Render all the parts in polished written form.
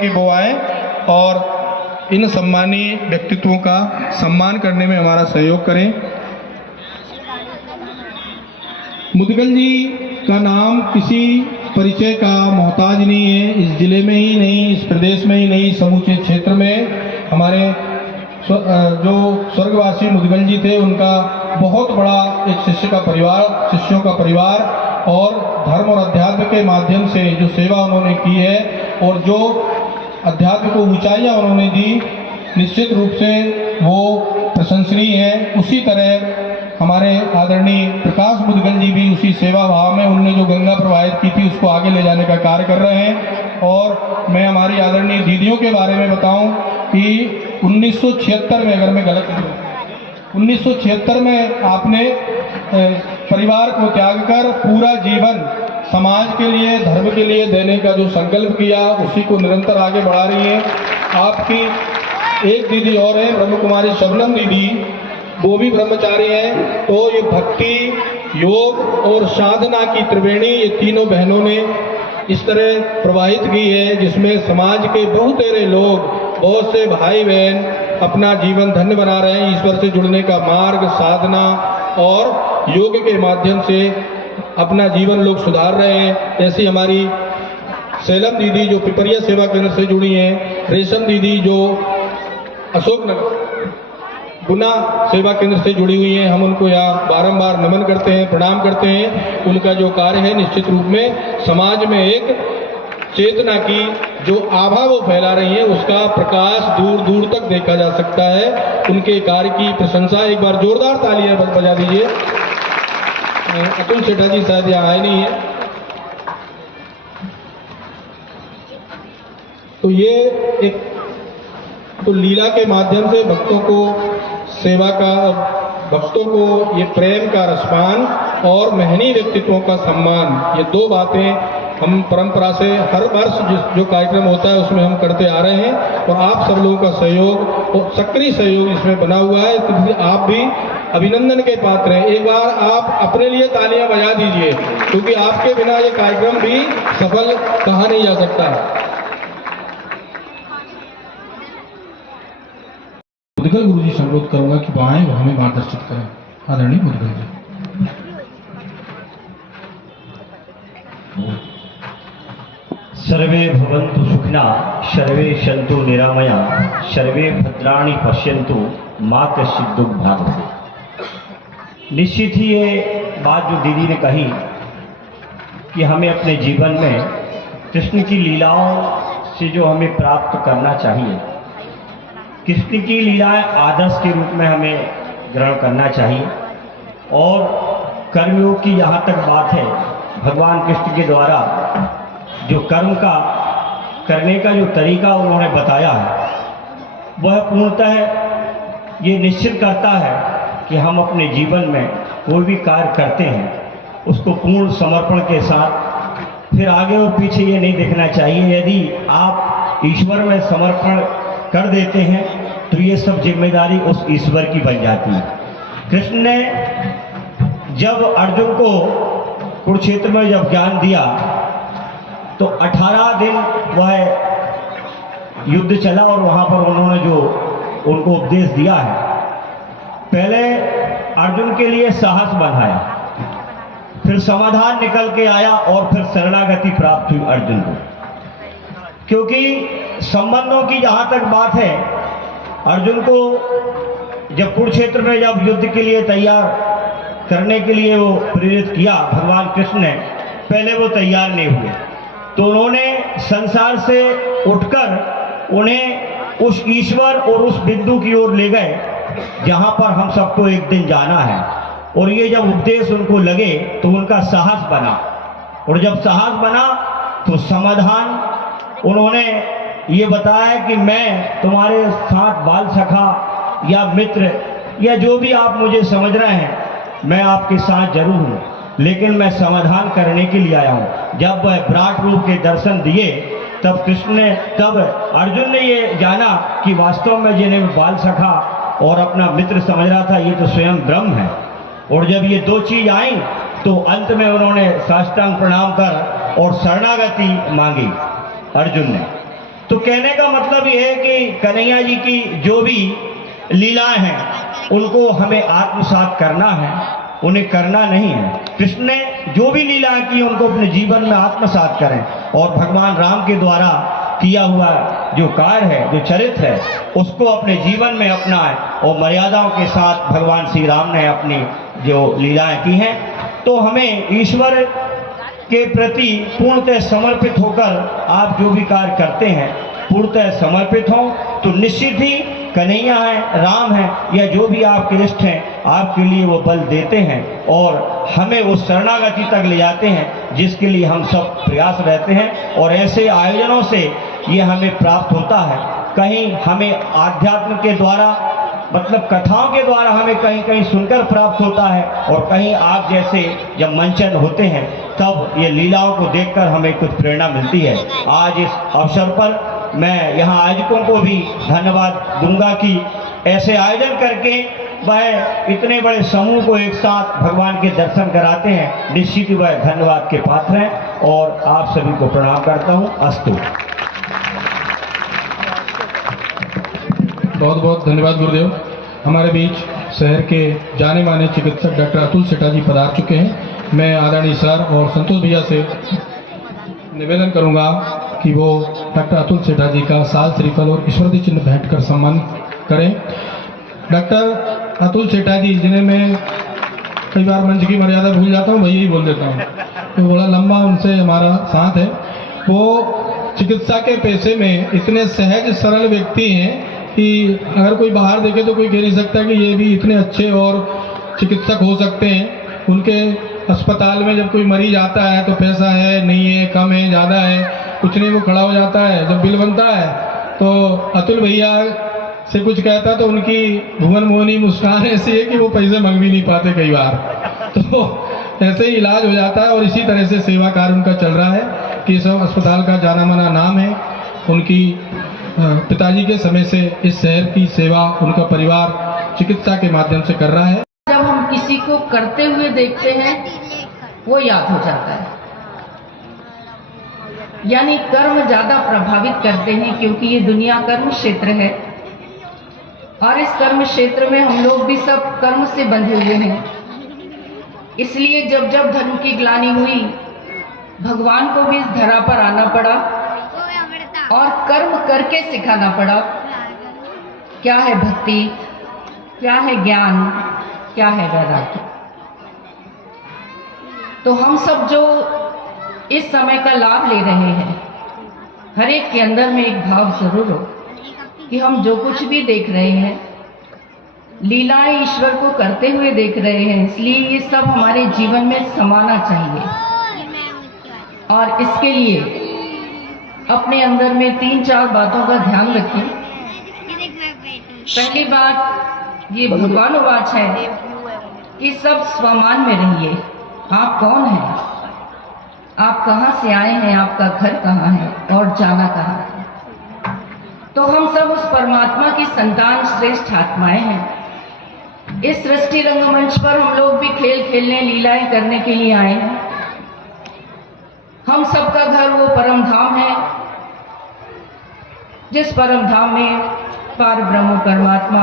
कि वो आए और इन सम्मानीय व्यक्तित्वों का सम्मान करने में हमारा सहयोग करें। मुदगल जी का नाम किसी परिचय का मोहताज नहीं है, इस जिले में ही नहीं, इस प्रदेश में ही नहीं, समूचे क्षेत्र में हमारे जो स्वर्गवासी मुदगल जी थे उनका बहुत बड़ा एक शिष्यों का परिवार और धर्म और अध्यात्म के माध्यम से जो सेवा उन्होंने की है और जो अध्यात्म को ऊंचाइयां उन्होंने दी, निश्चित रूप से वो प्रशंसनीय है। उसी तरह हमारे आदरणीय प्रकाश मुदगल जी भी उसी सेवा भाव में उन्होंने जो गंगा प्रवाहित की थी उसको आगे ले जाने का कार्य कर रहे हैं। और मैं हमारी आदरणीय दीदियों के बारे में बताऊं कि 1976 में, अगर मैं गलत नहीं, 1976 में आपने परिवार को त्याग कर पूरा जीवन समाज के लिए, धर्म के लिए देने का जो संकल्प किया उसी को निरंतर आगे बढ़ा रही है। आपकी एक दीदी और है, ब्रह्म कुमारी शबनम दीदी, वो भी ब्रह्मचारी हैं। तो ये भक्ति, योग और साधना की त्रिवेणी ये तीनों बहनों ने इस तरह प्रवाहित की है, जिसमें समाज के बहुतेरे लोग, बहुत से भाई बहन अपना जीवन धन्य बना रहे हैं। ईश्वर से जुड़ने का मार्ग, साधना और योग के माध्यम से अपना जीवन लोग सुधार रहे हैं। ऐसी हमारी सेलम दीदी जो पिपरिया सेवा केंद्र से जुड़ी हैं, रेशम दीदी जो अशोकनगर गुना सेवा केंद्र से जुड़ी हुई हैं, हम उनको यहाँ बारंबार नमन करते हैं, प्रणाम करते हैं। उनका जो कार्य है निश्चित रूप में समाज में एक चेतना की जो आभा वो फैला रही है उसका प्रकाश दूर दूर तक देखा जा सकता है। उनके कार्य की प्रशंसा, एक बार जोरदार तालियां बजा दीजिए। अतुल सेठा जी शायद यहाँ आए नहीं है, तो ये एक तो लीला के माध्यम से भक्तों को सेवा का, भक्तों को ये प्रेम का रसपान और महनीय व्यक्तित्वों का सम्मान, ये दो बातें हम परंपरा से हर वर्ष जो कार्यक्रम होता है उसमें हम करते आ रहे हैं। और आप सब लोगों का सहयोग और सक्रिय सहयोग इसमें बना हुआ है, तो आप भी अभिनंदन के पात्र हैं। एक बार आप अपने लिए तालियां बजा दीजिए, क्योंकि आपके बिना ये कार्यक्रम भी सफल कहा नहीं जा सकता। मुदगल गुरु जी से अनुरोध करूंगा कि वो आए, वो हमें मार्गदर्शित करें। आदरणीय मुदगल जी। सर्वे भवन्तु सुखिनः, सर्वे सन्तु निरामयाः, सर्वे भद्राणि पश्यन्तु, मा कश्चित् दुःखभाग् भवेत्। निश्चित ही ये बात जो दीदी ने कही कि हमें अपने जीवन में कृष्ण की लीलाओं से जो हमें प्राप्त करना चाहिए, कृष्ण की लीलाएं आदर्श के रूप में हमें ग्रहण करना चाहिए। और कर्मयोग की यहाँ तक बात है, भगवान कृष्ण के द्वारा जो कर्म का करने का जो तरीका उन्होंने बताया है, वह पूर्णतः ये निश्चित करता है कि हम अपने जीवन में कोई भी कार्य करते हैं उसको पूर्ण समर्पण के साथ, फिर आगे और पीछे ये नहीं देखना चाहिए। यदि आप ईश्वर में समर्पण कर देते हैं तो ये सब जिम्मेदारी उस ईश्वर की बन जाती है। कृष्ण ने जब अर्जुन को कुरुक्षेत्र में जब ज्ञान दिया तो 18 दिन वह युद्ध चला और वहाँ पर उन्होंने जो उनको उपदेश दिया है, पहले अर्जुन के लिए साहस बढ़ाया, फिर समाधान निकल के आया और फिर शरणागति प्राप्त हुई अर्जुन को। क्योंकि संबंधों की जहाँ तक बात है, अर्जुन को जब कुरुक्षेत्र में जब युद्ध के लिए तैयार करने के लिए वो प्रेरित किया भगवान कृष्ण ने, पहले वो तैयार नहीं हुए तो उन्होंने संसार से उठकर उन्हें उस ईश्वर और उस बिंदु की ओर ले गए जहाँ पर हम सबको एक दिन जाना है। और ये जब उपदेश उनको लगे तो उनका साहस बना, और जब साहस बना तो समाधान उन्होंने ये बताया कि मैं तुम्हारे साथ बाल सखा या मित्र या जो भी आप मुझे समझ रहे हैं, मैं आपके साथ जरूर हूँ, लेकिन मैं समाधान करने के लिए आया हूँ। जब वह विराट रूप के दर्शन दिए तब तब अर्जुन ने ये जाना कि वास्तव में जिन्हें बाल सखा और अपना मित्र समझ रहा था, ये तो स्वयं ब्रह्म है। और जब ये दो चीज आई तो अंत में उन्होंने साष्टांग प्रणाम कर और शरणागति मांगी अर्जुन ने। तो कहने का मतलब ये है कि कन्हैया जी की जो भी लीलाएं हैं उनको हमें आत्मसात करना है, उन्हें करना नहीं है। कृष्ण ने जो भी लीलाएं की उनको अपने जीवन में आत्मसात करें और भगवान राम के द्वारा किया हुआ जो कार्य है, जो चरित्र है, उसको अपने जीवन में अपनाएं और मर्यादाओं के साथ भगवान श्री राम ने अपनी जो लीलाएं की हैं, तो हमें ईश्वर के प्रति पूर्णतः समर्पित होकर आप जो भी कार्य करते हैं पूर्णतः समर्पित हों, तो निश्चित ही कन्हैया है, राम है, या जो भी आपके इष्ट हैं आपके लिए वो बल देते हैं और हमें उस शरणागति तक ले जाते हैं जिसके लिए हम सब प्रयास रहते हैं। और ऐसे आयोजनों से ये हमें प्राप्त होता है। कहीं हमें आध्यात्म के द्वारा मतलब कथाओं के द्वारा हमें कहीं कहीं सुनकर प्राप्त होता है, और कहीं आप जैसे जब मंचन होते हैं तब ये लीलाओं को देखकर हमें कुछ प्रेरणा मिलती है। आज इस अवसर पर मैं यहाँ आयोजकों को भी धन्यवाद दूंगा कि ऐसे आयोजन करके वह इतने बड़े समूह को एक साथ भगवान के दर्शन कराते हैं। निश्चित ही वह धन्यवाद के पात्र हैं और आप सभी को प्रणाम करता हूँ। अस्तु। बहुत बहुत धन्यवाद गुरुदेव। हमारे बीच शहर के जाने माने चिकित्सक डॉक्टर अतुल सेठा जी पधार चुके हैं। मैं आदरणीय सर और संतोष भैया से निवेदन करूंगा कि वो डॉक्टर अतुल सेठा जी का साल श्रीफल और स्मृति चिन्ह भेंट कर सम्मान करें। डॉक्टर अतुल सेठा जी, जिन्हें मैं कई बार मंच की मर्यादा भूल जाता हूँ, भैया ही बोल देता हूँ, तो बड़ा लंबा उनसे हमारा साथ है। वो चिकित्सा के पेशे में इतने सहज सरल व्यक्ति हैं कि अगर कोई बाहर देखे तो कोई कह नहीं सकता कि ये भी इतने अच्छे और चिकित्सक हो सकते हैं। उनके अस्पताल में जब कोई मरीज आता है तो पैसा है, नहीं है, कम है, ज़्यादा है, कुछ नहीं, वो खड़ा हो जाता है। जब बिल बनता है तो अतुल भैया से कुछ कहता तो उनकी भुवन मोहनी मुस्कान ऐसी है कि वो पैसे मांग भी नहीं पाते कई बार। तो ऐसे ही इलाज हो जाता है और इसी तरह से सेवा कार्य उनका चल रहा है। केशव अस्पताल का जाना माना नाम है। उनकी पिताजी के समय से इस शहर की सेवा उनका परिवार चिकित्सा के माध्यम से कर रहा है। जब हम किसी को करते हुए देखते हैं वो याद हो जाता है, यानी कर्म ज्यादा प्रभावित करते हैं, क्योंकि ये दुनिया कर्म क्षेत्र है और इस कर्म क्षेत्र में हम लोग भी सब कर्म से बंधे हुए हैं। इसलिए जब जब धर्म की ग्लानि हुई, भगवान को भी इस धरा पर आना पड़ा और कर्म करके सिखाना पड़ा। क्या है भक्ति, क्या है ज्ञान, क्या है वैराग्य। तो हम सब जो इस समय का लाभ ले रहे हैं, हर एक के अंदर में एक भाव जरूर हो कि हम जो कुछ भी देख रहे हैं, लीलाएं ईश्वर को करते हुए देख रहे हैं, इसलिए ये सब हमारे जीवन में समाना चाहिए। और इसके लिए अपने अंदर में 3-4 बातों का ध्यान रखें। पहली बात ये भगवानुवाच है कि सब स्वमान में रहिए। आप कौन हैं, आप कहाँ से आए हैं, आपका घर कहाँ है और जाना कहाँ है। तो हम सब उस परमात्मा की संतान श्रेष्ठ आत्माएं हैं। इस सृष्टि रंगमंच पर हम लोग भी खेल खेलने, लीलाएं करने के लिए आए हैं। हम सबका घर वो परम धाम है जिस परम धाम में पार ब्रह्म परमात्मा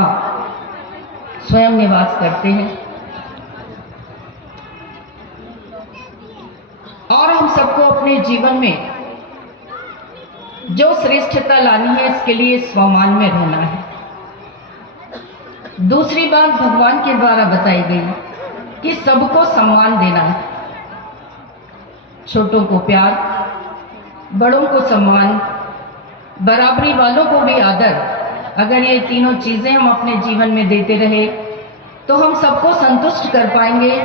स्वयं निवास करते हैं। और हम सबको अपने जीवन में जो श्रेष्ठता लानी है, इसके लिए स्वमान में रहना है। दूसरी बात भगवान के द्वारा बताई गई कि सबको सम्मान देना है। छोटों को प्यार, बड़ों को सम्मान, बराबरी वालों को भी आदर। अगर ये तीनों चीजें हम अपने जीवन में देते रहे तो हम सबको संतुष्ट कर पाएंगे।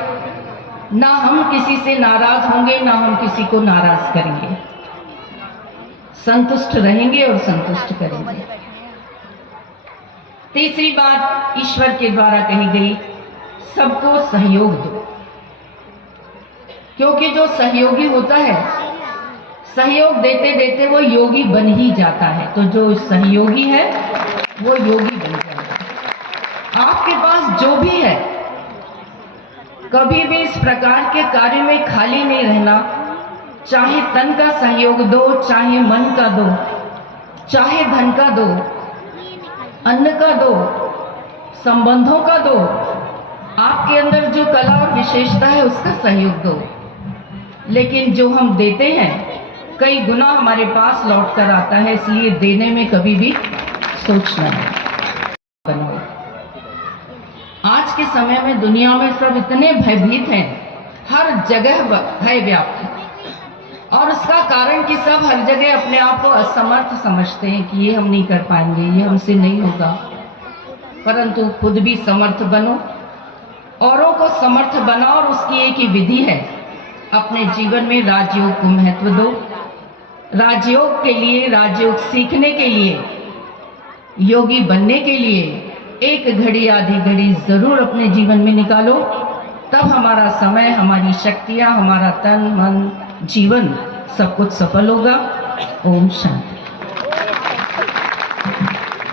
ना हम किसी से नाराज होंगे, ना हम किसी को नाराज करेंगे। संतुष्ट रहेंगे और संतुष्ट करेंगे। तीसरी बात ईश्वर के द्वारा कही गई, सबको सहयोग दो। क्योंकि जो सहयोगी होता है, सहयोग देते देते वो योगी बन ही जाता है। तो जो सहयोगी है वो योगी बन जाता है। आपके पास जो भी है, कभी भी इस प्रकार के कार्य में खाली नहीं रहना। चाहे तन का सहयोग दो, चाहे मन का दो, चाहे धन का दो, अन्न का दो, संबंधों का दो, आपके अंदर जो कला और विशेषता है उसका सहयोग दो। लेकिन जो हम देते हैं कई गुना हमारे पास लौट कर आता है, इसलिए देने में कभी भी सोचना नहीं। आज के समय में दुनिया में सब इतने भयभीत हैं, हर जगह भय व्याप्त, और उसका कारण कि सब हर जगह अपने आप को असमर्थ समझते हैं कि ये हम नहीं कर पाएंगे, ये हमसे नहीं होगा। परंतु खुद भी समर्थ बनो, औरों को समर्थ बनाओ, और उसकी एक ही विधि है, अपने जीवन में राजयोग को महत्व दो। राजयोग के लिए, राजयोग सीखने के लिए, योगी बनने के लिए एक घड़ी आधी घड़ी जरूर अपने जीवन में निकालो, तब हमारा समय, हमारी शक्तियां, हमारा तन मन जीवन सब कुछ सफल होगा। ओम शांति।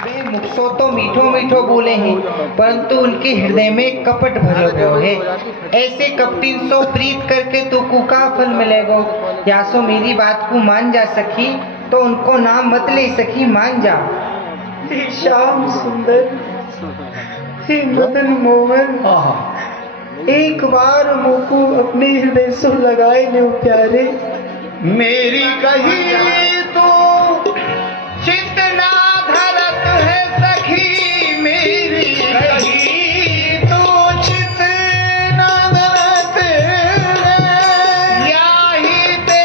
वे मुख सो तो मीठो मीठो बोले हैं, परंतु उनके हृदय में कपट भरो गयो है। ऐसे कपटीन सो प्रीत करके तो कुका फल मिलेगो। या सो मेरी बात को मान जा सखी, तो उनको नाम मत ले सखी, मान जा। श्याम सुंदर, हे मदन मोहन, एक बार मुझको अपने हृदय से लगाए ने प्यारे। मेरी कही तो चित ना धरत है सखी, मेरी कही तो चित ना धरत है। याही ते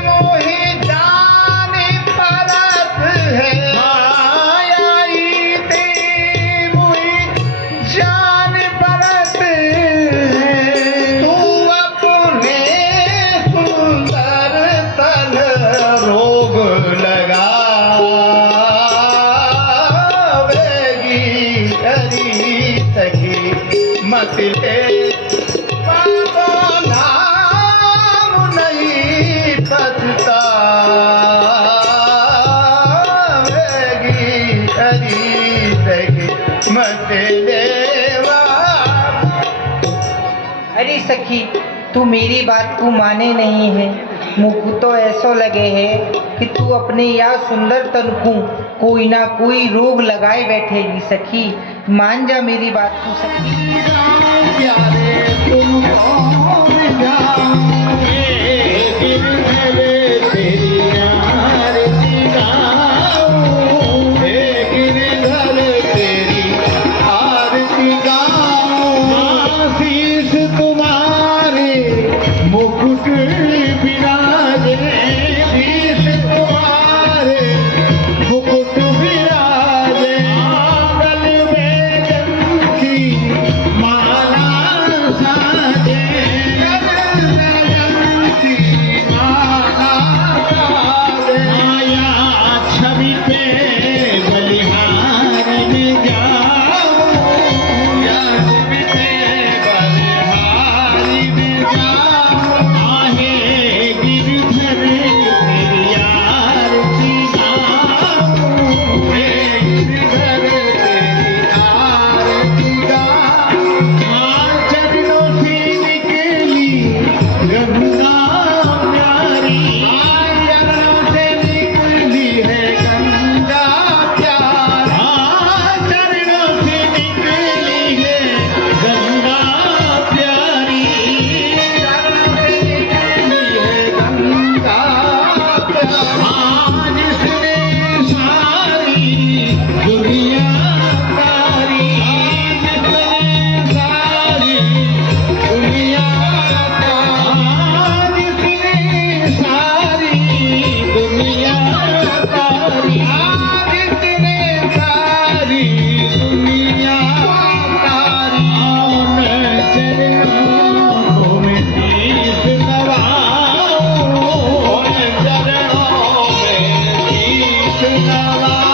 मोहि जान परत है, याही ते मोहि जान परत है। तू अपने सुंदर तन रोग लगा मत ले पापो नाम नहीं पछतावेगी, हरी सखी मत ले। अरे सखी, तू मेरी बात को माने नहीं है। मुझको तो ऐसा लगे है कि तू अपने या सुंदर तन को कोई ना कोई रोग लगाए बैठेगी। सखी मान जा मेरी बात को सखी। नवा